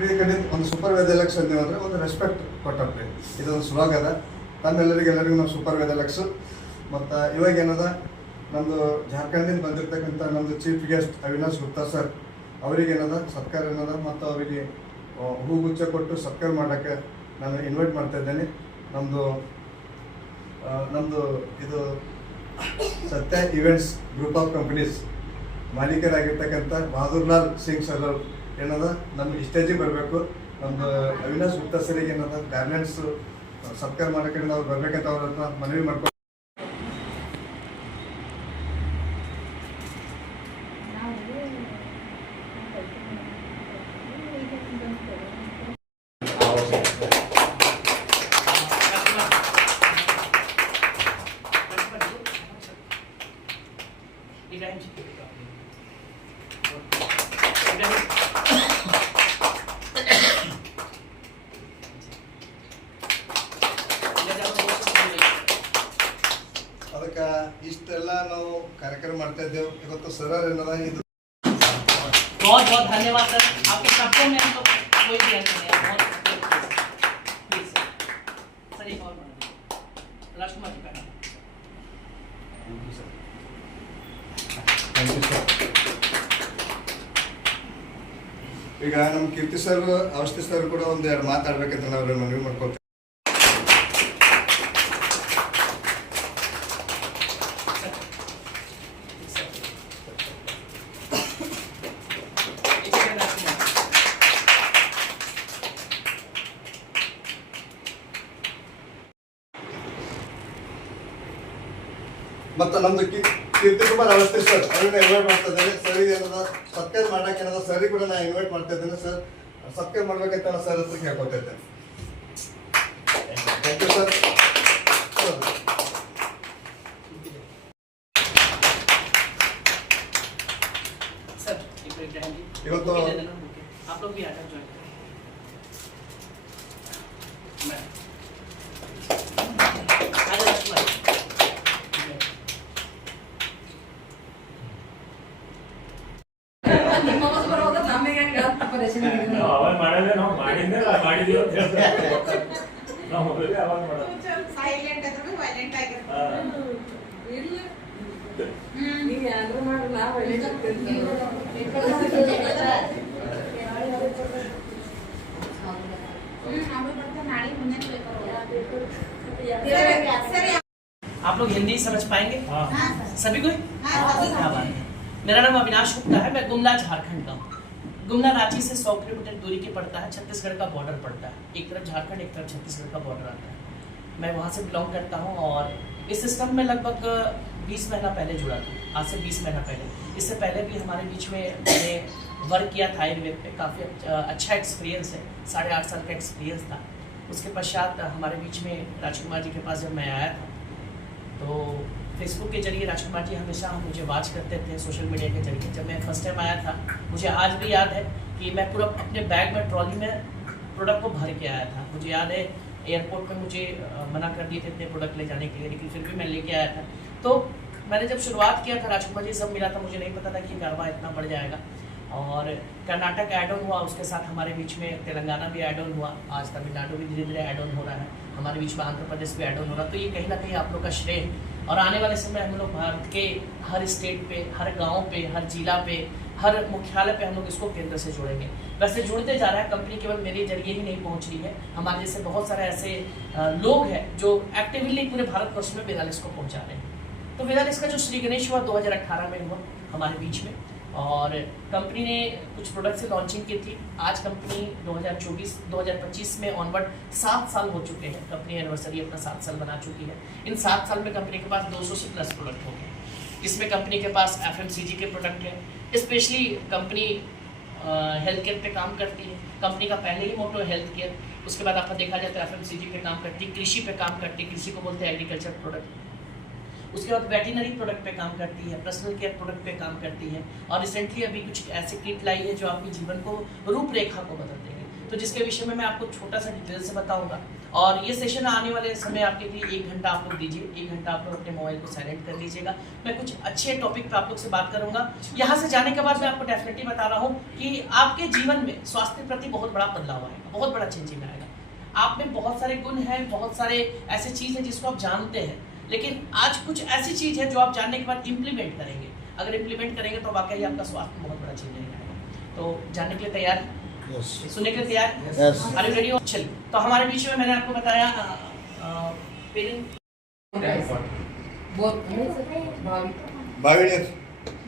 ಒಂದು ಸೂಪರ್ ವೆದೆಲಕ್ಸ್ ಅಂದ್ರೆ ಒಂದು ರೆಸ್ಪೆಕ್ಟ್ ಕೊಟ್ಟಪ್ರಿ ಇದೊಂದು ಸ್ಲೋಗದ ತಮ್ಮೆಲ್ಲರಿಗೆಲ್ಲರಿಗೂ ನಾವು ಸೂಪರ್ ವೆದೆಲಕ್ಸ್ ಮತ್ತು ಇವಾಗ ಏನದ ನಮ್ಮದು ಜಾರ್ಖಂಡಿಂದ ಬಂದಿರತಕ್ಕಂಥ ನಮ್ಮದು chief guest Avinash Gupta sir ಅವರಿಗೆ ಏನದ ಸತ್ಕಾರ ಏನದ ಮತ್ತು ಅವರಿಗೆ ಹೂಗುಚ್ಛ ಕೊಟ್ಟು ಸತ್ಕಾರ ಮಾಡೋಕ್ಕೆ ನಾನು ಇನ್ವೈಟ್ ಮಾಡ್ತಾ ಇದ್ದೇನೆ. ನಮ್ಮದು ಇದು Satya events group of companies ಮಾಲೀಕರಾಗಿರ್ತಕ್ಕಂಥ ಬಹದ್ದೂರ್ಲಾಲ್ ಸಿಂಗ್ ಸರ್ ಅವರು ಏನದ ನಮ್ಗೆ ಸ್ಟೇಜಿಗೆ ಬರಬೇಕು. ನಮ್ಮದು ಅವಿನಾಶ್ ಗುಪ್ತಾ ಸರಿಗೆ ಏನದ ಗಾರ್ಮೆಂಟ್ಸ್ ಸತ್ಕಾರ ಮಾಡೋಕ್ಕೆ ಅವ್ರು ಬರ್ಬೇಕಂತ ಅವ್ರ ಹತ್ರ ಮನವಿ ಮಾಡ್ಕೊಂಡು ಅದಕ್ಕೆ ಇಷ್ಟೆಲ್ಲ ನಾವು ಕಾರ್ಯಕ್ರಮ ಮಾಡ್ತಾ ಇದ್ದೇವೆ. ಇವತ್ತು ಸರ್ ಏನದ ಇದು बहुत बहुत धन्यवाद सर, आपके सबको मैं तो कोई भी नहीं है बहुत प्लीज सर एक और राजकुमार जी का थैंक यू सर. ಈಗ ನಮ್ಮ ಕೀರ್ತಿ ಸರ್ ಅವಸ್ಥಿ ಸರ್ ಕೂಡ ಒಂದು ಎರಡು ಮಾತಾಡ್ಬೇಕಂತ ನಾವು ಮನವಿ ಮಾಡ್ಕೊಳ್ತೀವಿ. ಮತ್ತು ನಮ್ದು ಕೀರ್ತಿ ಕುಮಾರ್ ಅವಸ್ಥಿ ಸರ್ ಅವ್ರನ್ನ ಇನ್ವೈಟ್ ಮಾಡ್ತಾ ಇದ್ದೇನೆ. ಸರ್ ಏನದ ಸತ್ಕಾರ ಮಾಡಕ್ಕೆ ಏನದ ಸರಿ ಕೂಡ ನಾನು ಇನ್ವೈಟ್ ಮಾಡ್ತಾ ಇದ್ದೇನೆ. ಸರ್ ಸತ್ಕಾರ ಮಾಡ್ಬೇಕಂತ ನಾನು ಸರ್ ಹತ್ರ ಕೇಳ್ಕೊತಾ ಇದ್ದೇನೆ. Thank you sir. ಇವತ್ತು आप लोग भी आकर ज्वाइन करें. ಅವಾಗ ಮಾಡಲ್ಲ ನಾವು ಮಾಡಿದ್ದೆ ಮಾಡಿದೀವಿ ಅಂತ ಹೇಳ್ತಾರೆ. ನಾವು ಮೊದಲೇ ಅವಾಗ ಮಾಡೋದು ಸೈಲೆಂಟ್ ಅಂದ್ರೆ ವೈಲೆಂಟ್ ಆಗಿರ್ತಾರೆ. ಇಲ್ಲ ನೀವು ಯಾರು ಮಾಡಲ್ಲ ವೈಲೆಂಟ್ आप लोग हिंदी समझ पाएंगे? हाँ सभी को? क्या बात है. मेरा नाम अविनाश गुप्ता है. मैं गुमला झारखंड का हूँ. गुमला रांची से 100 किलोमीटर दूरी के पड़ता है. छत्तीसगढ़ का बॉर्डर पड़ता है. एक तरफ झारखंड एक तरफ छत्तीसगढ़ का बॉर्डर आता है. मैं वहाँ से बिलोंग करता हूँ और इस सिस्टम में लगभग 20 महीना पहले जुड़ा था. आज से 20 महीना पहले. इससे पहले भी हमारे बीच में मैंने वर्क किया था आयुर्वेद पे. काफ़ी अच्छा एक्सपीरियंस है. 8.5 साल का एक्सपीरियंस था. उसके पश्चात हमारे बीच में राजकुमार जी के पास जब मैं आया था तो फेसबुक के जरिए राजकुमार जी हमेशा मुझे वॉच करते थे सोशल मीडिया के जरिए. जब मैं फर्स्ट टाइम आया था मुझे आज भी याद है कि मैं पूरा अपने बैग में ट्रॉली में प्रोडक्ट को भर के आया था. मुझे याद है एयरपोर्ट में मुझे मना कर दिए थे इतने प्रोडक्ट ले जाने के लिए, लेकिन फिर भी मैं लेके आया था. तो मैंने जब शुरुआत किया था राजकुमार जी सब मिला था, मुझे नहीं पता था कि गरबा इतना बढ़ जाएगा. और कर्नाटक ऐड ऑन हुआ, उसके साथ हमारे बीच में तेलंगाना भी ऐड ऑन हुआ. आज तमिलनाडु भी धीरे धीरे ऐड ऑन हो रहा है. हमारे बीच में आंध्र प्रदेश भी ऐड ऑन हो रहा है. तो ये कहीं ना कहीं आप लोग का श्रेय है. और आने वाले समय हम लोग भारत के हर स्टेट पे, हर गांव पे, हर जिला पे, हर मुख्यालय पे हम लोग इसको केंद्र से जोड़ेंगे. वैसे जुड़ते जा रहा है. कंपनी केवल मेरे जरिए ही नहीं पहुंच रही है. हमारे जैसे बहुत सारे ऐसे लोग हैं जो एक्टिवली पूरे भारतवर्ष में वेदालिस को पहुंचा रहे हैं. तो वेदालिस का जो श्री गणेश हुआ 2018 में हुआ हमारे बीच में. और कंपनी ने कुछ प्रोडक्ट से लॉन्चिंग की थी. आज कंपनी 2024-2025 में ऑनवर्ड 7 साल हो चुके हैं. कंपनी एनिवर्सरी अपना 7 साल बना चुकी है. इन 7 साल में कंपनी के पास 200 से प्लस प्रोडक्ट हो गए. इसमें कंपनी के पास FMCG के प्रोडक्ट हैं. स्पेशली कंपनी हेल्थ केयर पे काम करती है. कंपनी का पहले ही मोटो हेल्थ केयर. उसके बाद आपका देखा जाए तो FMCG पे काम करती है, कृषि पे काम करती है. कृषि को बोलते हैं एग्रीकल्चर प्रोडक्ट. उसके बाद वेटरनरी प्रोडक्ट पे काम करती है, पर्सनल केयर प्रोडक्ट पे काम करती है. और रिसेंटली अभी कुछ ऐसे किट लाई है जो आपके जीवन को रूपरेखा को बदल देंगे. तो जिसके विषय में मैं आपको छोटा सा डिटेल से बताऊंगा। और ये सेशन आने वाले समय आपके लिए 1 घंटा आप लोग दीजिए, 1 घंटा आप लोग अपने मोबाइल को साइलेंट कर लीजिएगा। मैं कुछ अच्छे टॉपिक पे आप लोग से बात करूंगा। यहाँ से जाने के बाद मैं आपको डेफिनेटली बता रहा हूँ कि आपके जीवन में स्वास्थ्य के प्रति बहुत बड़ा बदलाव आएगा, बहुत बड़ा चेंजिंग आएगा। आप में बहुत सारे गुण हैं, बहुत सारे ऐसे चीज है जिसको आप जानते हैं, लेकिन आज कुछ ऐसी चीज है जो आप जानने के बाद इम्प्लीमेंट करेंगे। अगर इम्प्लीमेंट करेंगे तो वाकई आपका स्वास्थ्य में बहुत बड़ा चेंज आएगा। तो जानने के लिए तैयार है? सुनने के लिए तैयार? Are you ready? चलिए, तो हमारे बीच में मैंने आपको बताया पेरेंट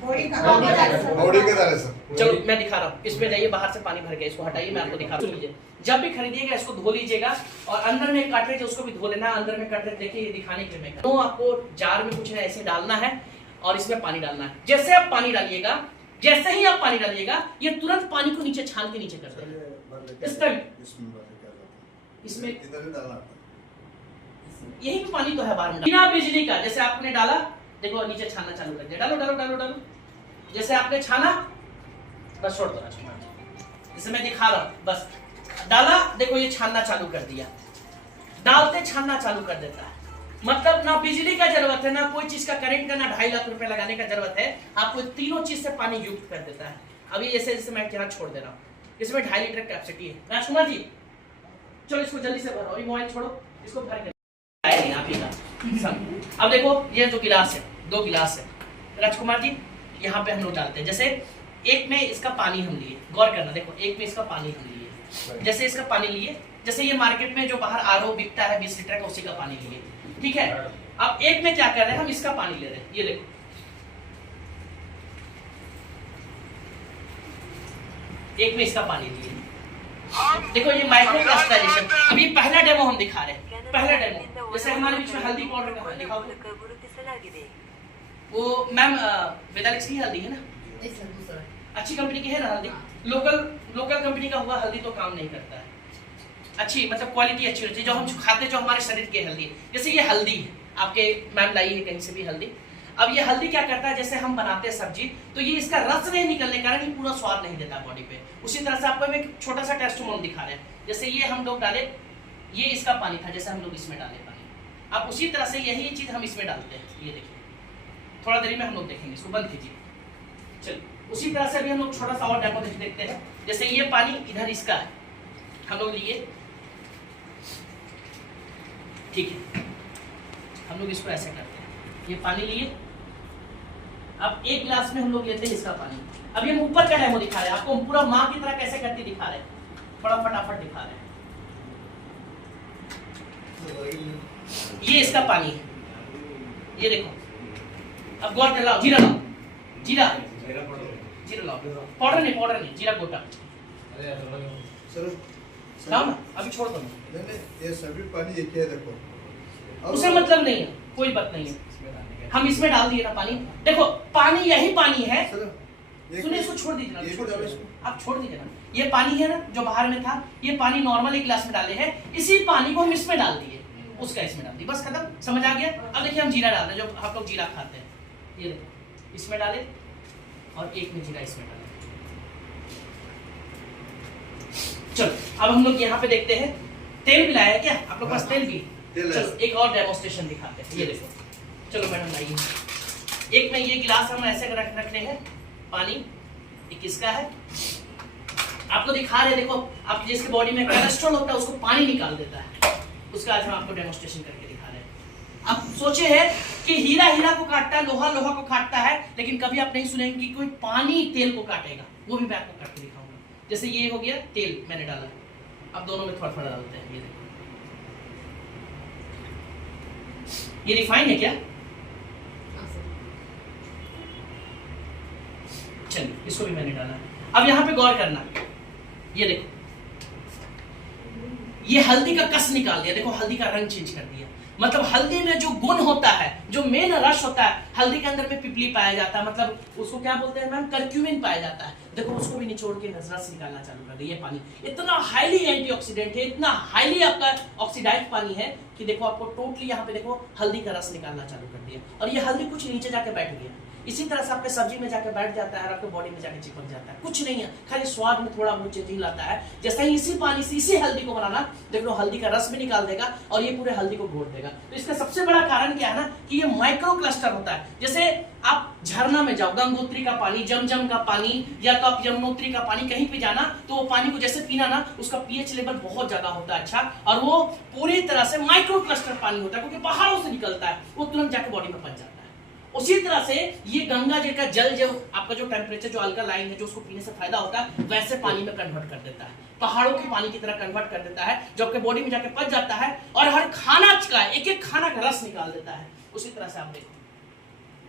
बॉडी के तरह से। चलो मैं दिखा रहा हूँ। इसमें जाइए, बाहर से पानी भर गया, इसको हटाइए, मैं आपको दिखा रहा हूँ। जब भी खरीदिएगा इसको धो लीजिएगा और अंदर में कार्ट्रिज है उसको भी धो लेना। अंदर में कार्ट्रिज देखिए, ये दिखाने के लिए तो आपको जार में कुछ ऐसे डालना है और इसमें पानी डालना है। जैसे आप पानी डालिएगा, जैसे ही आप पानी डालिएगा, ये तुरंत पानी को नीचे छान के नीचे कर देगा। इस टाइम इसमें यही भी पानी तो है बाहर में, बिना बिजली का। जैसे आपने डाला, देखो नीचे छानना चालू कर दिया। डालो डालो डालो डालो, जैसे आपने छाना, बस छोड़ दो। जैसे मैं दिखा रहा हूँ, बस डाला, देखो ये छानना चालू कर दिया। डालते छानना चालू कर देता है। मतलब ना बिजली का जरूरत है, ना कोई चीज का करंट का, ना 2.5 लाख रुपए लगाने का जरूरत है। आपको तीनों चीज से पानी युक्त कर देता है। अभी ऐसे जैसे मैं यहाँ छोड़ दे रहा हूँ, इसमें 2.5 लीटर कैपेसिटी है। राजकुमार जी चलो इसको जल्दी से भरो, अभी मोबाइल छोड़ो, इसको भर के आप ही का। अब देखो ये जो गिलास है, 2 गिलास है राजकुमार जी, यहाँ पे हम लोग डालते हैं। जैसे एक में इसका पानी हम लिए, गौर करना, देखो एक में इसका पानी हम लिए, जैसे इसका पानी लिए, जैसे ये मार्केट में जो बाहर आरओ बिकता है 20 लीटर का, उसी का पानी लिए, ठीक है। अब एक में क्या कर रहे हैं, हम इसका पानी ले रहे हैं, ये देखो एक में इसका पानी लिए। देखो ये माइक्रो क्रिस्टलाइजेशन। अभी पहला डेमो हम दिखा रहे हैं, पहला डेमो। जैसे हमारे बीच में हल्दी पाउडर का दिखाओ, वो मैम वेदालिक्स की हल्दी है ना, अच्छी कंपनी की है ना हल्दी। लोकल कंपनी का हुआ हल्दी तो काम नहीं करता है। अच्छी मतलब क्वालिटी अच्छी होती है, जो हम खाते, जो हमारे शरीर की हल्दी है। जैसे ये हल्दी है, आपके मैम लाई है कहीं से भी हल्दी। अब ये हल्दी क्या करता है, जैसे हम बनाते हैं सब्जी, तो ये इसका रस नहीं निकलने के कारण ये पूरा स्वाद नहीं देता बॉडी पे। उसी तरह से आपको हम एक छोटा सा टेस्टिमोनी दिखा रहे हैं। जैसे ये हम लोग डाले, ये इसका पानी था, जैसे हम लोग इसमें डाले पानी। अब उसी तरह से यही चीज हम इसमें डालते हैं। ये देखिए, थोड़ा देरी में हम लोग देखेंगे, इसको बंद कीजिए। चलिए, उसी तरह से भी हम लोग छोटा सा और डेमो देखते हैं। जैसे ये पानी इधर इसका है, हम लोग लिए, ठीक है, हम लोग इसको ऐसे करते हैं। ये पानी लिए, अब एक गिलास में हम लोग लेते हैं इसका पानी। अब ये हम ऊपर का डेमो दिखा रहे हैं आपको, पूरा माँ की तरह कैसे करती दिखा रहे हैं, बड़ा फटाफट दिखा रहे हैं। ये इसका पानी है, ये देखो। अब गौर कर लाओ, जीरा लाओ, जीरा लाओ, पाउडर नहीं, जीरा गोटा लाओ ना, अभी छोड़ दो। ये सभी पानी एक ही है, देखो उसे मतलब नहीं है, कोई बात नहीं है। हम इसमें डाल दिए ना पानी, देखो पानी यही पानी है। सुनिए, इसको छोड़ दीजिए ना, आप छोड़ दीजिए ना। ये पानी है ना जो बाहर में था, ये पानी नॉर्मल एक गिलास में डाले हैं, इसी पानी को हम इसमें डाल दिए, उसका इसमें डाल दिए, बस खत्म, समझ आ गया। अब देखिए हम जीरा डाल रहे हैं, जो आप लोग जीरा खाते हैं, ये देखो इसमें डाले और एक में जीरा इसमें डाले। चलो अब हम लोग यहाँ पे देखते हैं, तेल भी लाया है क्या आप लोग पास? तेल भी। चलो एक और डेमोस्ट्रेशन दिखाते हैं, ये देखो। चलो मैडम लाइए, एक में ये गिलास हम ऐसे रख रहे हैं पानी, एक इसका है, आपको दिखा रहे हैं। देखो आप जिसके बॉडी में कोलेस्ट्रॉल होता है उसको पानी निकाल देता है, उसका आज हम आपको डेमोस्ट्रेशन करके दिखा रहे हैं। आप सोचे है कि हीरा हीरा को काटता है, लोहा लोहा को काटता है, लेकिन कभी आप नहीं सुनेंगे कि कोई पानी तेल को काटेगा। वो भी मैं आपको काट के दिखाऊंगा। जैसे ये हो गया तेल, मैंने डाला, अब दोनों में थोड़ा थोड़ा डालते हैं। ये देखो, ये रिफाइंड है क्या? चलिए इसको भी मैंने डाला। अब यहाँ पे गौर करना, ये देखो ये हल्दी का कस निकाल दिया, देखो हल्दी का रंग चेंज कर दिया। मतलब हल्दी में जो गुण होता है, जो मेन रस होता है, हल्दी के अंदर में पिपली पाया जाता है, मतलब उसको क्या बोलते हैं मैम, कर्क्यूमिन पाया जाता है। देखो उसको भी निचोड़ के रस निकालना चालू कर दिया। ये पानी इतना हाईली एंटीऑक्सीडेंट है, इतना हाईली आपका ऑक्सीडाइज पानी है कि देखो आपको टोटली यहाँ पे देखो हल्दी का रस निकालना चालू कर दिया। और ये हल्दी कुछ नीचे जाके बैठ गया। इसी तरह से आपके सब्जी में जाके बैठ जाता है और आपके बॉडी में जाके चिपक जाता है। कुछ नहीं है, खाली स्वाद में थोड़ा बहुत चेंजिंग लाता है। जैसे ही इसी पानी से इसी हल्दी को बनाना, देख लो हल्दी का रस भी निकाल देगा और ये पूरे हल्दी को घोट देगा। तो इसका सबसे बड़ा कारण क्या है ना कि ये माइक्रो क्लस्टर होता है। जैसे आप झरना में जाओ, गंगोत्री का पानी, जमजम का पानी, या तो आप यमुनोत्री का पानी कहीं पे जाना, तो वो पानी को जैसे पीना ना, उसका पीएच लेवल बहुत ज्यादा होता है अच्छा, और वो पूरी तरह से माइक्रो क्लस्टर पानी होता है क्योंकि पहाड़ों से निकलता है, वो तुरंत जाके बॉडी में पच जाता है। उसी तरह से ये गंगा जी का जल जो आपका जो टेम्परेचर जो अल्कलाइन है, जो उसको पीने से फायदा होता है, वैसे पानी में कन्वर्ट कर देता है, पहाड़ों के पानी की तरह कन्वर्ट कर देता है, जो आपके बॉडी में जाके पच जाता है और हर खाना का एक एक खाना का रस निकाल देता है। उसी तरह से आप देखो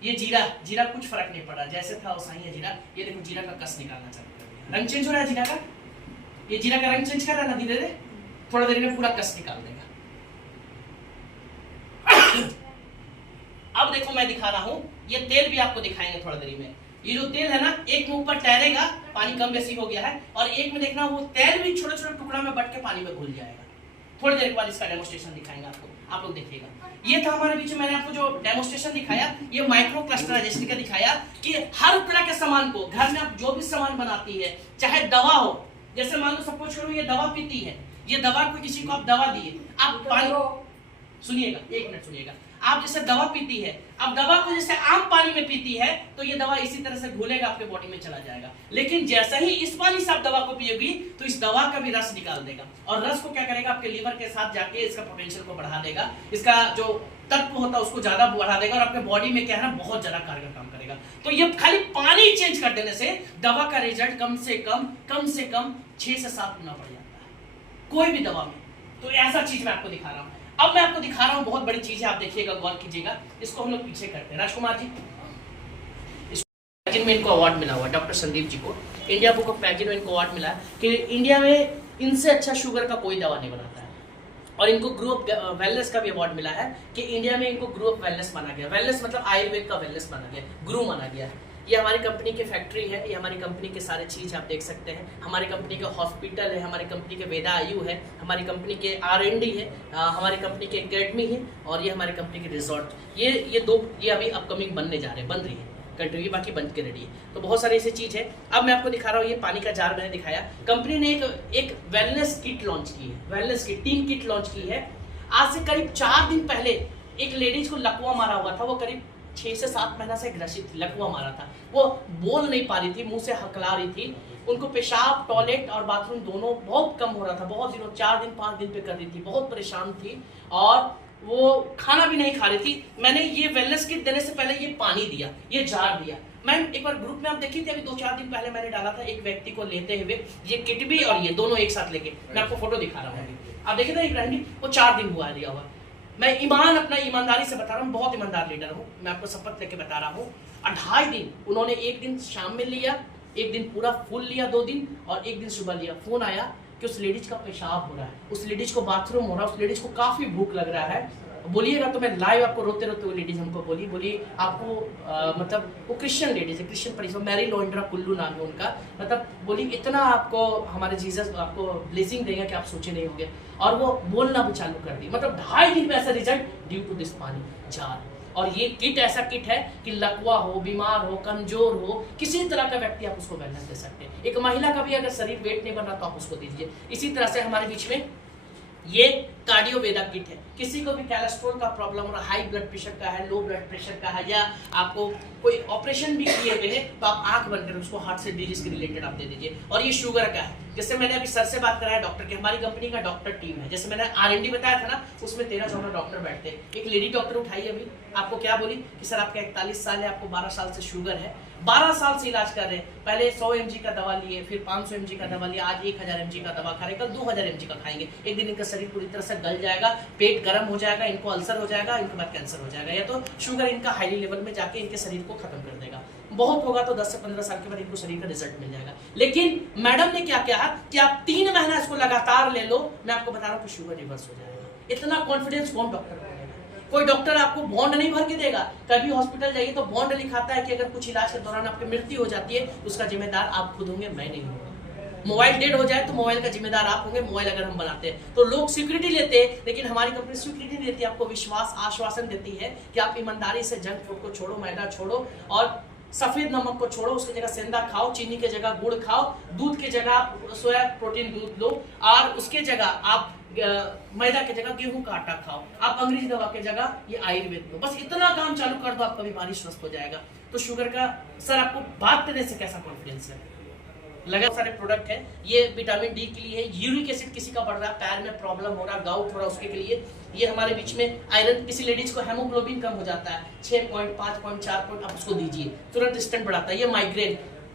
ये जीरा कुछ फर्क नहीं पड़ा, जैसे था वैसा ही है जीरा। ये देखो जीरा का कस निकालना चालू कर दिया, रंग चेंज हो रहा है जीरा का, ये जीरा का रंग चेंज कर रहा है ना धीरे धीरे, थोड़ा देर में पूरा कस निकाल देगा। अब देखो मैं दिखा रहा हूं, ये तेल भी आपको दिखाएंगे थोड़ा देर में। ये जो तेल है ना, एक में ऊपर तैरेगा, पानी कम बेसी हो गया है, और एक में देखना वो तेल भी छोटे छोटे टुकड़ा में बट के पानी में घुल जाएगा। थोड़ी देर के बाद इसका डेमोस्ट्रेशन दिखाएंगे आपको, आप लोग देखिएगा। ये था हमारे बीच में, मैंने आपको जो डेमोस्ट्रेशन दिखाया, ये माइक्रो क्लस्टराइजेशन का दिखाया कि हर तरह के सामान को घर में आप जो भी सामान बनाती है, चाहे दवा हो, जैसे मान लो सपोज करो ये दवा पीती है, ये दवा को किसी को आप दवा दिए, आप पानी सुनिएगा, एक मिनट सुनिएगा, आप जैसे दवा पीती है, अब दवा को जैसे आम पानी में पीती है तो ये दवा इसी तरह से घुलेगा, आपके बॉडी में चला जाएगा। लेकिन जैसे ही इस पानी से आप दवा को पियोगी तो इस दवा का भी रस निकाल देगा, और रस को क्या करेगा, आपके लीवर के साथ जाके इसका पोटेंशियल को बढ़ा देगा, इसका जो तत्व होता है उसको ज्यादा बढ़ा देगा, और आपके बॉडी में क्या है ना बहुत ज्यादा कारगर काम करेगा। तो ये खाली पानी चेंज कर देने से दवा का रिजल्ट कम से कम 6 से 7 गुना बढ़ जाता है कोई भी दवा में। तो ऐसा चीज मैं आपको दिखा रहा हूँ। अब मैं आपको दिखा रहा हूं, बहुत बड़ी चीज है, आप देखिएगा, गौर कीजिएगा। इसको हम लोग पीछे करते हैं। राजकुमार जी, पैजिन में इनको अवार्ड मिला हुआ, डॉक्टर संदीप जी को इंडिया बुक ऑफ पैजिन में इनको अवार्ड मिला कि इंडिया में इनसे अच्छा शुगर का कोई दवा नहीं बनाता है। और इनको ग्रुप वेलनेस का भी अवार्ड मिला है कि इंडिया में इनको ग्रुप वेलनेस माना गया। वेलनेस मतलब आयुर्वेद का वेलनेस माना गया, गुरु माना गया है। ये हमारी कंपनी की फैक्ट्री है, ये हमारी कंपनी के सारे चीज़ आप देख सकते हैं। हमारी कंपनी के हॉस्पिटल है, हमारी कंपनी के वेदा आयु है, हमारी कंपनी के R&D है, हमारी कंपनी की एकेडमी है, और ये हमारी कंपनी के रिजॉर्ट। ये अभी अपकमिंग बनने जा रहे हैं, बन रही है कंट्री, बाकी बन के रेडी है। तो बहुत सारी ऐसी चीज़ है। अब मैं आपको दिखा रहा हूँ, ये पानी का जार मैंने दिखाया। कंपनी ने एक वेलनेस किट लॉन्च की है, वेलनेस किट 3 किट लॉन्च की है। आज से करीब 4 दिन पहले एक लेडीज को लकवा मारा हुआ था, वो करीब 6 से 7 महीना से ग्रसित थी, लकवा मारा था, वो बोल नहीं पा रही थी, मुंह से हकला रही थी, उनको पेशाब, टॉयलेट और बाथरूम दोनों बहुत कम हो रहा था, बहुत दिनों 4 दिन 5 दिन पे कर रही थी, बहुत परेशान थी, और वो खाना भी नहीं खा रही थी। मैंने ये वेलनेस किट देने से पहले ये पानी दिया, ये जार दिया। मैं एक बार ग्रुप में आप देखी थी, अभी 2-4 दिन पहले मैंने डाला था एक व्यक्ति को लेते हुए, ये किट भी और ये दोनों एक साथ लेके, मैं आपको फोटो दिखा रहा हूँ। आप देखे ना इब्राहिम, वो 4 दिन हुआ दिया हुआ। मैं अपना ईमानदारी से बता रहा हूँ, बहुत ईमानदार लीडर हूँ, मैं आपको शपथ लेके बता रहा हूँ। 2.5 दिन उन्होंने, एक दिन शाम में लिया, एक दिन पूरा फुल लिया 2 दिन, और एक दिन सुबह लिया। फोन आया कि उस लेडीज का पेशाब हो रहा है, उस लेडीज को बाथरूम हो रहा है, उस लेडीज को काफी भूख लग रहा है। बोलिएगा तो मैं लाइव आपको रोते रोते वो लेडीज हमको बोली आपको मतलब वो क्रिश्चियन लेडीज है, क्रिश्चियन परिसर, मैरी लोइंड्रा कुल्लू नाम है उनका, मतलब बोली इतना आपको हमारे जीसस आपको ब्लेसिंग देगा कि आप सोचे नहीं होंगे। और वो बोलना भी चालू कर दी, मतलब 2.5 दिन में ऐसा रिजल्ट ड्यू टू दिस पानी जार। और ये किट ऐसा किट है कि लकवा हो, बीमार हो, कमजोर हो, किसी तरह का व्यक्ति आप उसको वेलनेस दे सकते हैं। एक महिला का भी अगर शरीर वेट नहीं बन रहा तो आप उसको दीजिए। इसी तरह से हमारे बीच में ये कार्डियो वेदा किट है, किसी को भी कोलेस्ट्रॉल का प्रॉब्लम हो रहा, हाई ब्लड प्रेशर का है, लो ब्लड प्रेशर का है, या आपको कोई ऑपरेशन भी किए हुए हैं तो आप आंख बंद कर उसको हार्ट से डिजीज के रिलेटेड आप दे दीजिए। और ये शुगर का है, जैसे मैंने अभी सर से बात कराया डॉक्टर की, हमारी कंपनी का डॉक्टर टीम है, जैसे मैंने R&D बताया था ना, उसमें 13-14 डॉक्टर बैठते हैं। एक लेडी डॉक्टर उठाई अभी, आपको क्या बोली कि सर आपका 41 साल है, आपको 12 साल से शुगर है, 12 साल से इलाज कर रहे हैं, पहले 100 mg का दवा लिए, फिर 500 mg का दवा लिया, आज 1000 mg का दवा खा रहे, कल 2000 mg का खाएंगे। एक दिन इनका शरीर पूरी तरह से गल जाएगा, पेट गर्म हो जाएगा, इनको अल्सर हो जाएगा, इनके बाद कैंसर हो जाएगा, या तो शुगर इनका हाईली लेवल में जाके इनके शरीर को खत्म कर देगा। बहुत होगा तो 10 से 15 साल के बाद इनको शरीर का रिजल्ट मिल जाएगा। लेकिन मैडम ने क्या किया कि आप 3 महीना इसको लगातार ले लो, मैं आपको बता रहा हूँ कि शुगर रिवर्स हो जाएगा। इतना कॉन्फिडेंस कौन डॉक्टर को देगा? कोई डॉक्टर आपको बॉन्ड नहीं भर के देगा। कभी हॉस्पिटल जाइए तो बॉन्ड लिखाता है कि अगर कुछ इलाज के दौरान आपकी मृत्यु हो जाती है उसका जिम्मेदार आप खुद होंगे, मैं नहीं हूँ। मोबाइल डेड हो जाए तो मोबाइल का जिम्मेदार आप होंगे, मोबाइल अगर हम बनाते हैं तो लोग सिक्योरिटी लेते हैं, लेकिन हमारी कंपनी सिक्योरिटी नहीं देती, आपको विश्वास आश्वासन देती है कि आप ईमानदारी से जंक फूड को छोड़ो, मैदा छोड़ो और सफेद नमक को छोड़ो, उसकी जगह सेंधा खाओ, चीनी की जगह गुड़ खाओ, दूध की जगह सोया प्रोटीन दूध लो और उसके जगह आप मैदा की जगह गेहूं का आटा खाओ, आप अंग्रेजी दवा की जगह ये आयुर्वेद लो। बस इतना काम चालू कर दो, आपका बीमारी स्वस्थ हो जाएगा। तो शुगर का सर आपको बात करने से कैसा कॉन्फिडेंस है? लगा सारे प्रोडक्ट है। ये विटामिन डी के लिए है, यूरिक एसिड किसी का बढ़ रहा है, पैर में प्रॉब्लम हो रहा है, गाउट हो रहा है, उसके लिए ये हमारे बीच में आयरन, किसी लेडीज को हेमोग्लोबिन कम हो जाता है 6 पॉइंट 5 पॉइंट 4 पॉइंट, आप उसको दीजिए, तुरंत स्टंट बढ़ाता है। ये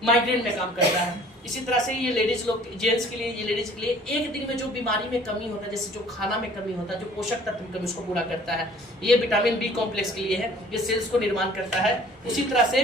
माइग्रेन में काम करता है। इसी तरह से ये लेडीज लोग, जेंट्स के लिए, ये लेडीज के लिए एक दिन में जो बीमारी में कमी होता है, जैसे जो खाना में कमी होता है, जो पोषक तत्व में कमी, उसको पूरा करता है। ये विटामिन बी कॉम्प्लेक्स के लिए है, ये सेल्स को निर्माण करता है। उसी तरह से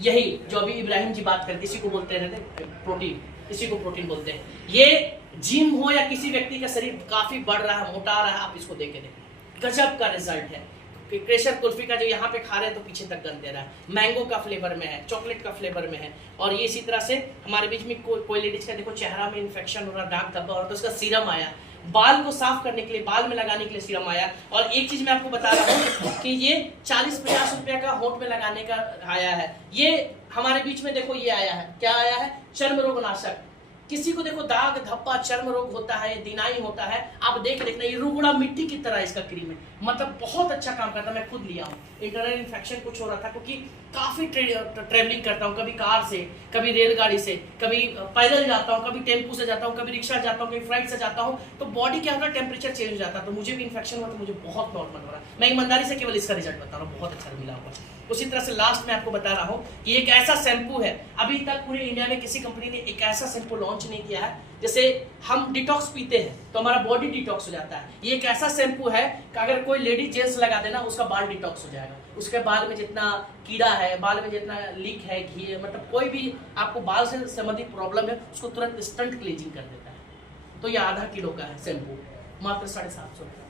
यही जो अभी इब्राहिम जी बात करते, इसी को बोलते रहते प्रोटीन, इसी को प्रोटीन बोलते हैं। ये जिम हो या किसी व्यक्ति का शरीर काफी बढ़ रहा है, मोटा रहा है, आप इसको देखे देखें, गजब का रिजल्ट है। क्रेशर कुल्फी का जो यहाँ पे खा रहे हैं तो पीछे तक गन दे रहा है, मैंगो का फ्लेवर में है, चॉकलेट का फ्लेवर में है। और ये इसी तरह से हमारे बीच में कोई लेडीज का देखो चेहरा में इन्फेक्शन हो रहा, दाग धब्बा हो रहा, तो उसका सीरम आया, बाल को साफ करने के लिए, बाल में लगाने के लिए सीरम आया। और एक चीज मैं आपको बता रहा हूँ कि ये 40-50 रुपए का होंठ में लगाने का आया है। ये हमारे बीच में देखो ये आया है, क्या आया है? चर्म रोग नाशक। किसी को देखो दाग धब्बा, चर्म रोग होता है, दिनाई होता है, आप देख देखना, ये रुगड़ा मिट्टी की तरह इसका क्रीम है, मतलब बहुत अच्छा काम करता है। मैं खुद लिया हूँ, इंटरनल इन्फेक्शन कुछ हो रहा था क्योंकि काफी ट्रेवलिंग करता हूँ, कभी कार से, कभी रेलगाड़ी से, कभी पैदल जाता हूँ, कभी टेम्पू से जाता हूँ, कभी रिक्शा जाता हूँ, कभी फ्लाइट से जाता हूँ, तो बॉडी क्या होता है, टेम्परेचर चेंज हो जाता है। तो मुझे भी इन्फेक्शन हुआ तो मुझे बहुत नॉर्मल हो रहा है। मैं ईमानदारी से केवल इसका रिजल्ट बता रहा हूँ, बहुत अच्छा मिला हुआ। उसी तरह से लास्ट में आपको बता रहा हूँ कि एक ऐसा शैम्पू है, अभी तक पूरे इंडिया में किसी कंपनी ने एक ऐसा शैम्पू लॉन्च नहीं किया है। जैसे हम डिटॉक्स पीते हैं तो हमारा बॉडी डिटॉक्स हो जाता है, ये एक ऐसा शैम्पू है कि अगर कोई लेडी जेंट्स लगा देना, उसका बाल डिटॉक्स हो जाएगा। उसके बाल में जितना कीड़ा है, बाल में जितना लीक है, घी है, मतलब कोई भी आपको बाल से संबंधित प्रॉब्लम है, उसको तुरंत इंस्टेंट क्लीजिंग कर देता है। तो ये आधा किलो का है शैम्पू, मात्र 750 रुपये।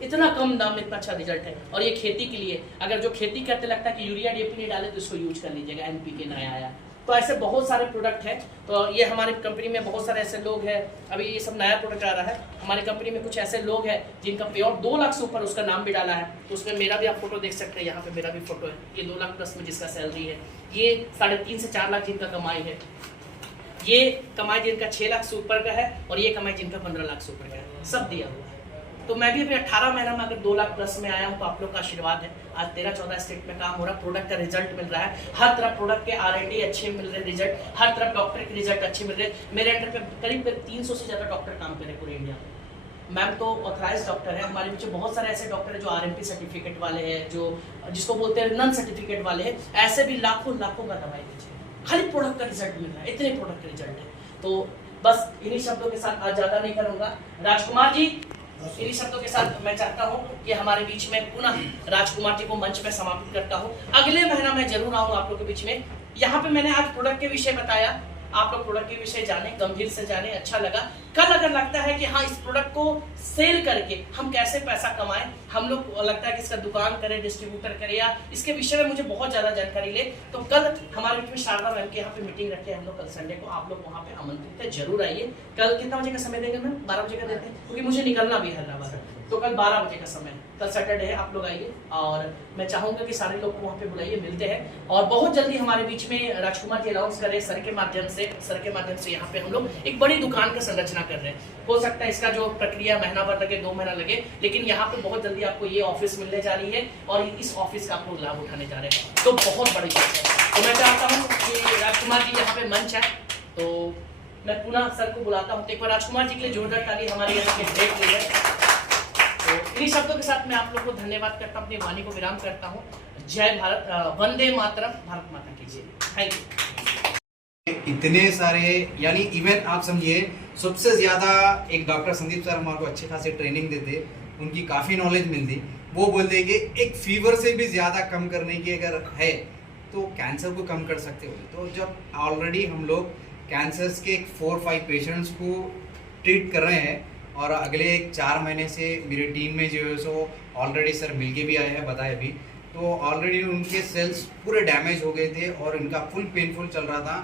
इतना कम दाम में इतना अच्छा रिजल्ट है। और ये खेती के लिए, अगर जो खेती करते लगता है कि यूरिया डीएपी नहीं डाले तो इसको यूज कर लीजिएगा, एनपीके नया आया। तो ऐसे बहुत सारे प्रोडक्ट हैं। तो ये हमारी कंपनी में बहुत सारे ऐसे लोग हैं, अभी ये सब नया प्रोडक्ट आ रहा है हमारी कंपनी में। कुछ ऐसे लोग हैं जिनका पे आउट 2 लाख से ऊपर उसका नाम भी डाला है, तो उसमें मेरा भी आप फोटो देख सकते हैं, यहाँ पे मेरा भी फोटो है। ये 2 लाख प्लस में जिसका सैलरी है, ये 3.5 से 4 लाख जिनका कमाई है, ये कमाई जिनका 6 लाख से ऊपर का है, और ये कमाई जिनका 15 लाख से ऊपर का है, सब दिया हुआ है। तो मैं भी अभी 18 महीना में अगर 2 लाख प्लस में आया हूँ तो आप लोग का आशीर्वाद है। आज 13-14 स्टेट में काम हो रहा, प्रोडक्ट का रिजल्ट मिल रहा है, हर तरफ प्रोडक्ट के R&D अच्छे मिल रहे रिजल्ट, हर तरफ डॉक्टर के रिजल्ट अच्छे मिल रहे। मेरे अंडर पे करीब 300 से ज्यादा डॉक्टर काम कर रहे पूरे इंडिया में। मैम तो ऑथराइज डॉक्टर है, हमारे पीछे बहुत सारे ऐसे डॉक्टर है जो RMP सर्टिफिकेट वाले हैं, जो जिसको बोलते हैं नॉन सर्टिफिकेट वाले हैं, ऐसे भी लाखों लाखों का दवाई दीजिए, खाली प्रोडक्ट का रिजल्ट मिल रहा है, इतने प्रोडक्ट का रिजल्ट है। तो बस इन्हीं शब्दों के साथ आज ज्यादा नहीं करूंगा। राजकुमार जी, इन्हीं शब्दों के साथ मैं चाहता हूं कि हमारे बीच में पुनः राजकुमार जी को मंच पे समाप्त करता हूं। अगले महीना मैं जरूर आऊंगा आप लोग के बीच में। यहाँ पे मैंने आज प्रोडक्ट के विषय बताया, आप लोग प्रोडक्ट के विषय जाने, गंभीर से जाने, अच्छा लगा। कल अगर लगता है कि हाँ इस प्रोडक्ट को सेल करके हम कैसे पैसा कमाएं, हम लोग लगता है कि इसका दुकान करें, डिस्ट्रीब्यूटर करें, या इसके विषय में मुझे बहुत ज्यादा जानकारी ले, तो कल हमारे बीच में शारदा मैम के यहाँ पे मीटिंग रखे हम लोग कल संडे को, आप लोग वहाँ पे आमंत्रित है, जरूर आइए। कल कितना बजे का समय देंगे मैम? 12 बजे का देते हैं, क्योंकि मुझे निकलना भी है हैदराबाद, तो कल 12 बजे का समय, कल सैटरडे है, आप लोग आइए। और मैं चाहूंगा कि सारे लोग को वहाँ पे बुलाइए, मिलते हैं। और बहुत जल्दी हमारे बीच में राजकुमार जी अनाउंस करें सर के माध्यम से यहाँ पे हम लोग एक बड़ी दुकान का संरचना कर रहे हैं। हो सकता है इसका जो प्रक्रिया महीना भर लगे, 2 महीना लगे, लेकिन यहाँ पे बहुत जल्दी आपको ये ऑफिस मिलने जा रही है और इस ऑफिस का आपको लाभ उठाने जा रहे हैं, तो बहुत बड़ी बात है। तो मैं चाहता हूँ कि राजकुमार जी यहाँ पे मंच है, तो मैं पुनः सर को बुलाता हूँ। एक बार राजकुमार जी के लिए जोरदार ताली हमारे यहाँ के ब्रेक हुई है। तो इन्हीं शब्दों के साथ मैं आप लोग को धन्यवाद करता हूँ, अपनी वाणी को विराम करता हूँ। जय भारत, वंदे मातरम, भारत माता की जय। Thank you. इतने सारे, यानी इवन आप समझिए सबसे ज्यादा एक डॉक्टर संदीप सर हमारे को अच्छे खासे ट्रेनिंग देते, उनकी काफी नॉलेज मिलती। वो बोलते कि एक फीवर से भी ज्यादा कम करने की अगर है तो कैंसर को कम कर सकते हो। तो जब ऑलरेडी हम लोग कैंसर्स के 4-5 पेशेंट्स को ट्रीट कर रहे हैं, और अगले 4 महीने से मेरी टीम में जो है सो ऑलरेडी सर मिलके भी आए हैं, बताए भी, तो ऑलरेडी उनके सेल्स पूरे डैमेज हो गए थे और इनका फुल पेनफुल चल रहा था।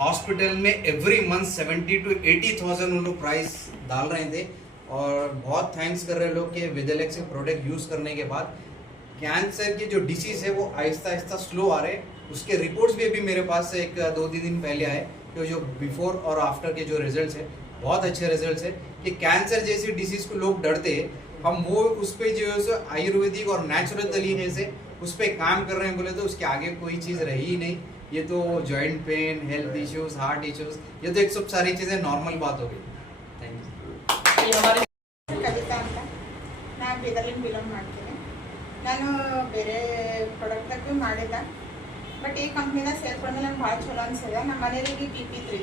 हॉस्पिटल में एवरी मंथ 70 to 80,000 उन लोग प्राइस डाल रहे थे। और बहुत थैंक्स कर रहे लोग कि विदेलेक्स के प्रोडक्ट यूज़ करने के बाद कैंसर की जो डिसीज़ है वो आहिस्ता आहिस्ता स्लो आ रहे हैं। उसके रिपोर्ट्स भी अभी मेरे पास एक 2-3 दिन पहले आए कि जो बिफोर और आफ्टर के जो रिजल्ट्स है बहुत अच्छे रिजल्ट्स है कि कैंसर जैसी डिसीज़ को लोग डरते हैं, हम वो उस पर जो है आयुर्वेदिक और नेचुरल तरीके से उस पर काम कर रहे हैं बोले तो उसके आगे कोई चीज़ रही ही नहीं। ये तो joint pain, health issues, heart issues, ये तो एक सब सारी चीज़ें नॉर्मल बात हो गई। Thank you. ये हमारे ಕವಿತಾ ಅಂತ ನಾನು ಬೀದರ್ಲಿಂದ ಬಿಲಾಂಗ್ ಮಾಡ್ತೀನಿ. ನಾನು ಬೇರೆ ಪ್ರಾಡಕ್ಟ್ ಮಾಡಿಲ್ಲ, ಬಟ್ ಈ ಕಂಪ್ನಿನ ಸೇರ್ಕೊಂಡ್ಮೇಲೆ ನಂಗೆ ಭಾಳ ಚಲೋ ಅನ್ಸಿದೆ. ನಮ್ಮ ಮನೆಯವರಿಗೆ BP3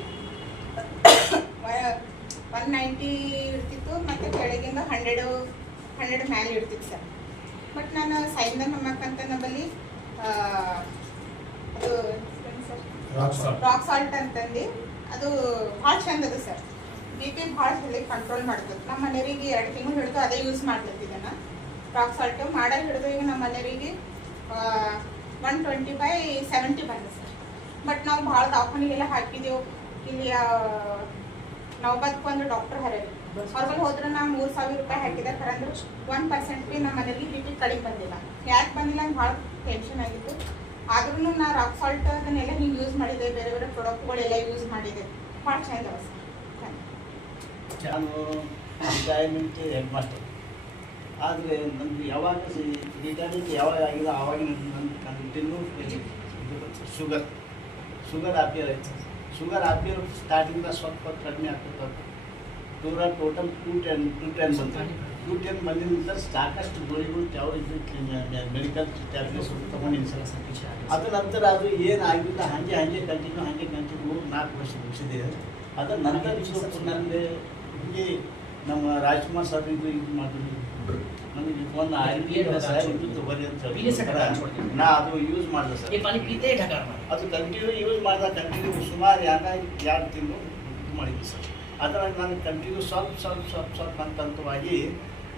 190 ಇರ್ತಿತ್ತು ಮತ್ತು ಕೆಳಗಿಂದ 100 ಮ್ಯಾಲೆ ಇರ್ತಿತ್ತು ಸರ್. ಬಟ್ ನಾನು ಸೈಂದ ನಮ್ಮಕ್ಕಂತ ನಮ್ಮಲ್ಲಿ ಅದು ರಾಕ್ ಸಾಲ್ಟ್ ಅಂತಂದು ಅದು ಭಾಳ ಚಂದ ಅದು ಸರ್. BP ಭಾಳ ಜಲ್ದಿ ಕಂಟ್ರೋಲ್ ಮಾಡ್ತದೆ. ನಮ್ಮ ಮನೆಯವರಿಗೆ 2 ತಿಂಗಳು ಹಿಡಿದು ಅದೇ ಯೂಸ್ ಮಾಡ್ತಿದ್ದೆ ರಾಕ್ ಸಾಲ್ಟು ಮಾಡಲ್ ಹಿಡಿದು. ಈಗ ನಮ್ಮ ಮನೆಯವರಿಗೆ 120/70 ಬಂದು ಸರ್. ಬಟ್ ನಾವು ಭಾಳ ದವಾಖಾನಿಗೆಲ್ಲ ಹಾಕಿದೆವು. ಇಲ್ಲಿ ನವಬಾದ್ಕೊಂದು ಡಾಕ್ಟರ್ ಹರೇರಿ ಅವ್ರಲ್ಲಿ ಹೋದ್ರೆ ನಾವು 3,000 ರೂಪಾಯಿ ಹಾಕಿದೆ ಖರಂದ್ರೆ 1% ಭೀ ನಮ್ಮ ಮನೆಯಲ್ಲಿ BP ಕಡಿಮೆ ಬಂದಿಲ್ಲ. ಯಾಕೆ ಬಂದಿಲ್ಲ ಅಂತ ಭಾಳ ಟೆನ್ಷನ್ ಆಗಿತ್ತು. ಆದ್ರೂ ನಾ ರಾಕ್ ಸಾಲ್ಟ್ ಅದನ್ನೆಲ್ಲ ಹಿಂಗೆ ಯೂಸ್ ಮಾಡಿದೆ, ಬೇರೆ ಬೇರೆ ಪ್ರಾಡಕ್ಟ್ಗಳೆಲ್ಲ ಯೂಸ್ ಮಾಡಿದೆ. ಭಾಳ ಚಂದ ಅವ ಸರ್. ನಾನು ರಿಟೈರ್ಮೆಂಟ್ ಹೆಡ್ ಮಾಸ್ಟರ್. ಆದರೆ ನನಗೆ ಯಾವಾಗ ರಿಟೈರ್ಮೆಂಟ್ ಯಾವಾಗ ಆಗಿದೆ ಆವಾಗ ನನ್ನ ಕಂಟಿನ್ಯೂ ಶುಗರ್ ಆಪಿಯರ್ ಆಯ್ತು. ಶುಗರ್ ಆಪಿಯರ್ ಸ್ಟಾರ್ಟಿಂದ ಸ್ವಲ್ಪ ಕಡಿಮೆ ಆಗ್ತದೆ. ದೂರ ಟೋಟಲ್ 210 ಬಂತು. 210 ಬಂದಿದ ನಂತರ ಸಾಕಷ್ಟು ಗೋಳಿಗಳು ಯಾವ ಮೆಡಿಕಲ್ ಟ್ಯಾಬ್ಲೆಟ್ಸ್ ತೊಗೊಂಡಿನಿ ಸರ್. ಅದ ನಂತರ ಅದು ಏನಾಗಿಲ್ಲ, ಹಾಗೆ ಕಂಟಿನ್ಯೂ 4 ವರ್ಷ ಮುಗಿಸಿದೆ. ಅದರ ನಂತರ ನನಗೆ ಹೀಗೆ ನಮ್ಮ ರಾಜ್ಕುಮಾರ್ ಸರ್ ಇದು ಮಾಡಿದ್ವಿ, ನಮಗೆ ಒಂದು ಆಯುರ್ವೇದ ಸರ್ ಇದು ತಗೋರಿ ಅಂತ ಹೇಳಿ ನಾ ಅದು ಯೂಸ್ ಮಾಡಿದೆ ಸರ್. ये पानी पीते ही ढकार मारे। ಅದು ಕಂಟಿನ್ಯೂ ಯೂಸ್ ಮಾಡಿದ ಕಂಟಿನ್ಯೂ ಸುಮಾರು 2 ತಿಂಗಳು ಇದು ಮಾಡಿದ್ವಿ ಸರ್. ಅದರ ನಾನು ಕಂಟಿನ್ಯೂ ಸ್ವಲ್ಪ ಹಂತವಾಗಿ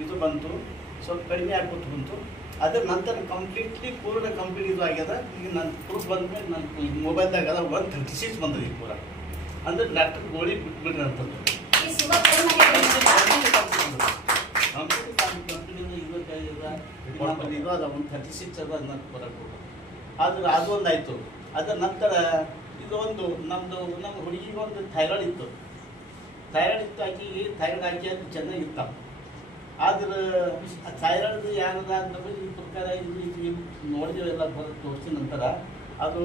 ಇದು ಬಂತು, ಸ್ವಲ್ಪ ಕಡಿಮೆ ಆಗ್ಕೊತ ಬಂತು. ಅದರ ನಂತರ ಪೂರ್ಣ ಕಂಪ್ಲೀಟ್ ಇದು ಆಗ್ಯದ. ಈಗ ನಾನು ಪ್ರೂಫ್ ಬಂದ್ಮೇಲೆ ನನ್ನ ಮೊಬೈಲ್ದಾಗ 136 ಬಂದದ ಈಗ ಪೂರ. ಅಂದ್ರೆ ಡಾಕ್ಟರ್ ಗೋಳಿ ಬಿಟ್ಬಿಡ್ರಿ ಅಂತಂದು ಕಂಪ್ನಿಯಿಂದ 25 ಇದು ಅದ 136 ಅದ ನನ್ನ ಬರೋದು. ಆದ್ರೆ ಅದು ಒಂದಾಯಿತು. ಅದರ ನಂತರ ಇದು ಒಂದು ನಮ್ಮ ಹುಡುಗಿಗೆ ಒಂದು ಥೈರಾಯ್ಡ್ ಇತ್ತು. ಆಕೆಗೆ ಥೈರಾಯ್ಡ್ ಹಾಕಿ ಅದು ಚೆನ್ನಾಗಿತ್ತ. ಆದ್ರೆ ಆ ಥೈರಾಯ್ಡ್ ಏನದ ಅಂತ ಈ ಪ್ರಕಾರ ಇದು ನೋಡಿದೆವೆಲ್ಲ ಬರೋದು ತೋರಿಸಿದ ನಂತರ ಅದು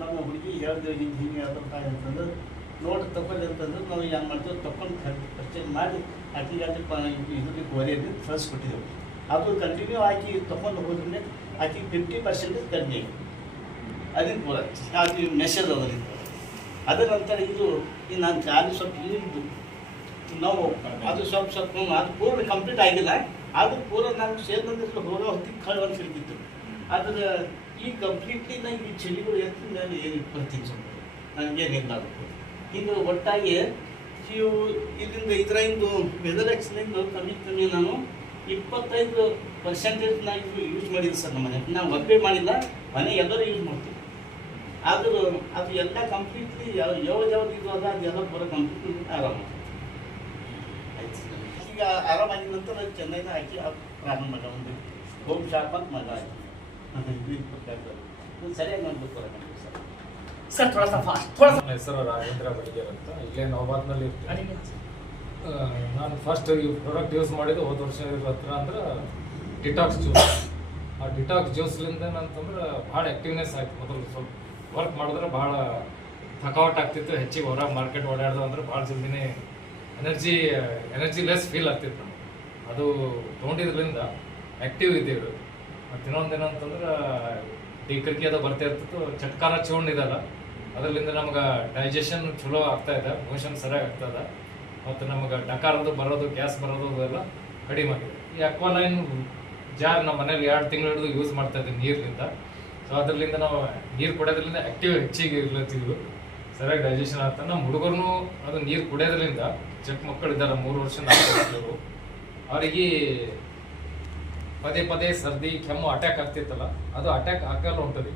ನಮ್ಮ ಹುಡುಗಿ ಹೇಳಿದೆವು ಹಿಂಗೆ ಅದಪ್ಪ ಅಂತಂದ್ರೆ ನೋಡಿ ತಗೊಳ್ಳಿ ಅಂತಂದ್ರೆ ನಾವು ಏನು ಮಾಡ್ತೇವೆ ತಗೊಂಡು ಪರ್ಚೇಸ್ ಮಾಡಿ ಆಕೆಗೆ ಇದಕ್ಕೆ ಗೋರಿಯಲ್ಲಿ ಕಳಿಸ್ಕೊಟ್ಟಿದ್ದೆವು. ಅದು ಕಂಟಿನ್ಯೂ ಆಗಿ ತೊಗೊಂಡು ಹೋದ್ರೆ ಆಕೆಗೆ 50% ಕಡಿಮೆ ಅದನ್ನು ಪೂರ ಅದು ಮೆಸೇಜ್ ಅದರಿಂದ. ಅದರ ನಂತರ ಇದು ನಾನು ಖಾಲಿ ಸ್ವಲ್ಪ ಇಳಿದು ನಾವು ಅದು ಸ್ವಲ್ಪ ಅದು ಪೂರ್ಣ ಕಂಪ್ಲೀಟ್ ಆಗಿಲ್ಲ. ಅದು ಪೂರ ನಾನು ಸೇರಿದಂದ್ರೆ ಹೋಗೋ ಹೊತ್ತಿಗೆ ಕಳ್ಳು ಸಿಗ್ತಿತ್ತು. ಆದರೆ ಈ ಕಂಪ್ಲೀಟ್ಲಿ ನನಗೆ ಈ ಚಳಿಗಳು ಎತ್ತಿದ ಮೇಲೆ ಏನು ಬರ್ತೀನಿ ಸ್ವಲ್ಪ ನನಗೇನಿಲ್ಲ ಅದಕ್ಕೆ. ಈಗ ಒಟ್ಟಾಗಿ ಇದರಿಂದ ವೆದರೆಕ್ಸ್ನಿಂದ ಕಮ್ಮಿ ನಾನು 25% ನಾನು ಯೂಸ್ ಮಾಡಿದ್ದೆ ಸರ್. ನಮ್ಮ ಮನೆ ನಾವು ಒಬ್ಬೇ ಮಾಡಿಲ್ಲ, ಮನೆ ಎಲ್ಲರೂ ಯೂಸ್ ಮಾಡ್ತೀವಿ. ಆದರೂ ಅದು ಎಲ್ಲ ಕಂಪ್ಲೀಟ್ಲಿ ಯಾವ್ದು ಇದು ಅದ ಅದೆಲ್ಲ ಪೂರ ಕಂಪ್ಲೀಟ್ಲಿ ಆರಾಮ ಆಯ್ತು. ಈಗ ಆರಾಮಾಗಿದ ನಂತರ ಚೆನ್ನೈನ ಹಾಕಿ ಪ್ರಾರಂಭ ಮಗ ಒಂದು ಹೋಮ್ ಶಾಪ್ ಅಂತ ಮಗ ಆಯ್ತು. ಸರಿಯಾಗಿ ಮಾಡ್ಬೇಕು ಸರ್. सर थोड़ा सा फास्ट, थोड़ा सा ನನ್ನ ಹೆಸರು ರಾಜೇಂದ್ರ ಬಡಿಗೇರ್ ಅಂತ, ಇಲ್ಲೇ ನವಬಾದ್ನಲ್ಲಿ ಇರ್ತೀನಿ. ನಾನು ಫಸ್ಟ್ ಈ ಪ್ರಾಡಕ್ಟ್ ಯೂಸ್ ಮಾಡಿದ್ದು ಹೋದ ವರ್ಷ ಹತ್ರ ಅಂದ್ರೆ ಡಿಟಾಕ್ಸ್ ಜ್ಯೂಸ್. ಆ ಡಿಟಾಕ್ಸ್ ಜ್ಯೂಸ್ಲಿಂದ ಏನಂತಂದ್ರೆ ಭಾಳ ಆ್ಯಕ್ಟಿವ್ನೆಸ್ ಆಯ್ತು. ಮೊದಲು ಸ್ವಲ್ಪ ವರ್ಕ್ ಮಾಡಿದ್ರೆ ಭಾಳ ಥಕಾವಟ್ ಆಗ್ತಿತ್ತು. ಹೆಚ್ಚಿಗೆ ಹೊರಗೆ ಮಾರ್ಕೆಟ್ ಓಡಾಡ್ದು ಅಂದ್ರೆ ಭಾಳ ಜಲ್ದಿನೇ ಎನರ್ಜಿ ಲೆಸ್ ಫೀಲ್ ಆಗ್ತಿತ್ತು ನಮಗೆ. ಅದು ತೊಗೊಂಡಿದ್ರಿಂದ ಆ್ಯಕ್ಟಿವ್ ಇದ್ದೀವಿ. ಮತ್ತು ಇನ್ನೊಂದು ಏನಂತಂದ್ರೆ ಡೀಕರ್ಕಿ ಅದು ಬರ್ತಾ ಇರ್ತಿತ್ತು. ಚಟ್ಕಾರ ಚೂರ್ಣಿದಲ್ಲ, ಅದರಿಂದ ನಮ್ಗೆ ಡೈಜೆಷನ್ ಚಲೋ ಆಗ್ತಾ ಇದೆ, ಮೋಷನ್ ಸರಿಯಾಗಿ ಆಗ್ತದೆ. ಮತ್ತು ನಮ್ಗೆ ಡಕಾರದು ಬರೋದು, ಗ್ಯಾಸ್ ಬರೋದು ಅದೆಲ್ಲ ಕಡಿಮೆ ಆಗಿದೆ. ಈ ಅಕ್ವಾಲೈನ್ ಜಾರ್ ನಮ್ಮ ಮನೇಲಿ 2 ತಿಂಗಳು ಹಿಡಿದು ಯೂಸ್ ಮಾಡ್ತಾ ಇದ್ದೀವಿ ನೀರಿನಿಂದ. ಸೊ ಅದರಿಂದ ನಾವು ನೀರು ಕುಡಿಯೋದ್ರಿಂದ ಆ್ಯಕ್ಟಿವ್ ಹೆಚ್ಚಿಗೆ ಇರ್ಲತ್ತಿದ್ವು, ಸರಿಯಾಗಿ ಡೈಜೆಷನ್ ಆಗ್ತದೆ. ನಮ್ಮ ಹುಡುಗರು ಅದು ನೀರು ಕುಡಿಯೋದ್ರಿಂದ ಚಿಕ್ಕ ಮಕ್ಕಳಿದ್ದಾರೆ 3 ವರ್ಷ 4 ವರ್ಷದವರು, ಅವರಿಗೆ ಪದೇ ಸರ್ದಿ ಕೆಮ್ಮು ಅಟ್ಯಾಕ್ ಆಗ್ತಿತ್ತಲ್ಲ, ಅದು ಅಟ್ಯಾಕ್ ಆಗಲ್ಲ ಹೊಂಟದ.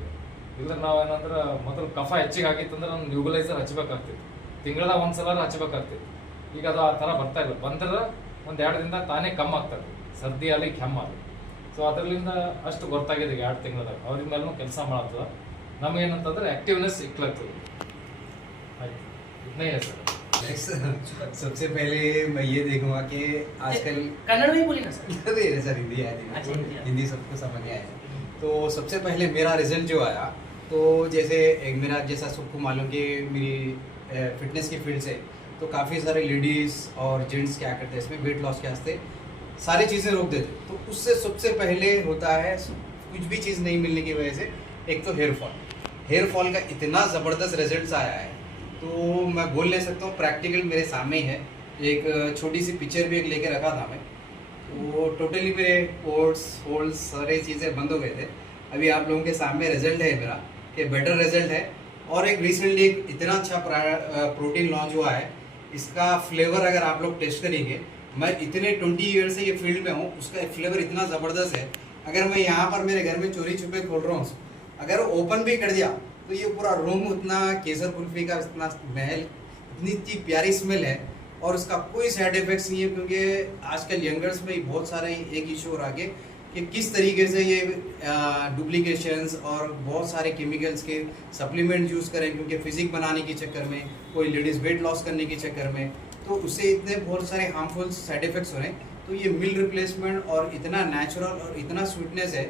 ಈಗ ಇಲ್ಲ ನಾವೇನಂದ್ರೆ ಮೊದಲು ಕಫ ಹೆಚ್ಚಿಗೆ ಆಗಿತ್ತಂದ್ರೆ ನಾನು ನ್ಯೂಬಲೈಸರ್ ಹಚ್ಚಬೇಕಾಗ್ತಿತ್ತು, ತಿಂಗಳದಾಗ ಒಂದ್ಸಲ ಹಚ್ಚಬೇಕಾಗ್ತಿತ್ತು. ಈಗ ಅದು ಆ ಥರ ಬರ್ತಾ ಇಲ್ಲ, ಬಂದ್ರೆ ಒಂದು 2 ದಿನದ ತಾನೇ ಕಮ್ಮಿ ಆಗ್ತದೆ, ಸರ್ದಿ ಆಗಲಿ ಕೆಮ್ಮಾಗಲಿ. ಸೊ ಅದರಿಂದ ಅಷ್ಟು ಗೊತ್ತಾಗಿದೆ ಈಗ 2 ತಿಂಗಳದಾಗ ಅವ್ರ ಮೇಲೂ ಕೆಲಸ ಮಾಡ್ತದೆ. ನಮಗೇನಂತಂದ್ರೆ ಆಕ್ಟಿವ್ನೆಸ್ ಇಕ್ಲಾಗ್ತದೆ. ಆಯ್ತು, ಇದನ್ನೇ है सर. सबसे पहले मैं ये देखूंगा कि आजकल कन्नड़ में ही बोली ना सर. अरे सर हिंदी है, अच्छा, हिंदी सबको समझ में आया. तो सबसे पहले मेरा रिजल्ट जो आया, तो जैसे एक मेरा जैसा सबको मालूम कि मेरी फिटनेस की फील्ड से तो काफ़ी सारे लेडीज़ और जेंट्स क्या करते हैं इसमें वेट लॉस के वास्ते सारी चीज़ें रोक देते. तो उससे सबसे पहले होता है कुछ भी चीज़ नहीं मिलने की वजह से एक तो हेयर फॉल का इतना ज़बरदस्त रिजल्ट आया है. तो मैं बोल नहीं सकता हूँ, प्रैक्टिकल मेरे सामने ही है. एक छोटी सी पिक्चर भी एक लेके रखा था मैं, तो टोटली मेरे पोर्ट्स होल्स सारे चीज़ें बंद हो गए थे. अभी आप लोगों के सामने रिजल्ट है मेरा, कि बेटर रिजल्ट है. और एक रिसेंटली एक इतना अच्छा प्रोटीन लॉन्च हुआ है, इसका फ्लेवर अगर आप लोग टेस्ट करेंगे, मैं इतने 20 ईयर से ये फील्ड में हूँ, उसका फ्लेवर इतना ज़बरदस्त है. अगर मैं यहाँ पर मेरे घर में चोरी छुपे खोल रहा हूँ, अगर ओपन भी कर दिया तो ये पूरा रूम उतना केसर कुल्फी का इतना महल, इतनी प्यारी स्मेल है. और उसका कोई साइड इफेक्ट्स नहीं है, क्योंकि आजकल यंगर्स में बहुत सारे एक इशू हो रहा है कि किस तरीके से ये डुप्लीकेशंस और बहुत सारे केमिकल्स के सप्लीमेंट यूज़ करें, क्योंकि फिजिक बनाने के चक्कर में, कोई लेडीज़ वेट लॉस करने के चक्कर में, तो उससे इतने बहुत सारे हार्मफुल साइड इफेक्ट्स हो रहे हैं. तो ये मिल रिप्लेसमेंट और इतना नेचुरल और इतना स्वीटनेस है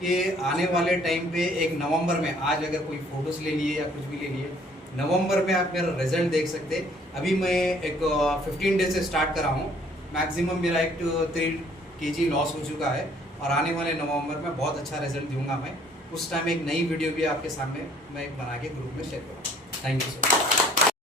कि आने वाले टाइम पे एक नवंबर में, आज अगर कोई फोटोज़ ले लिए या कुछ भी ले लिए, नवंबर में आप मेरा रिजल्ट देख सकते. अभी मैं एक 15 डेज से स्टार्ट करा हूँ, मैक्सिमम मेरा एक 3 kg लॉस हो चुका है. और आने वाले नवंबर में बहुत अच्छा रिजल्ट दूंगा मैं. उस टाइम एक नई वीडियो भी आपके सामने मैं बना के ग्रुप में शेयर करूँगा. Thank you sir.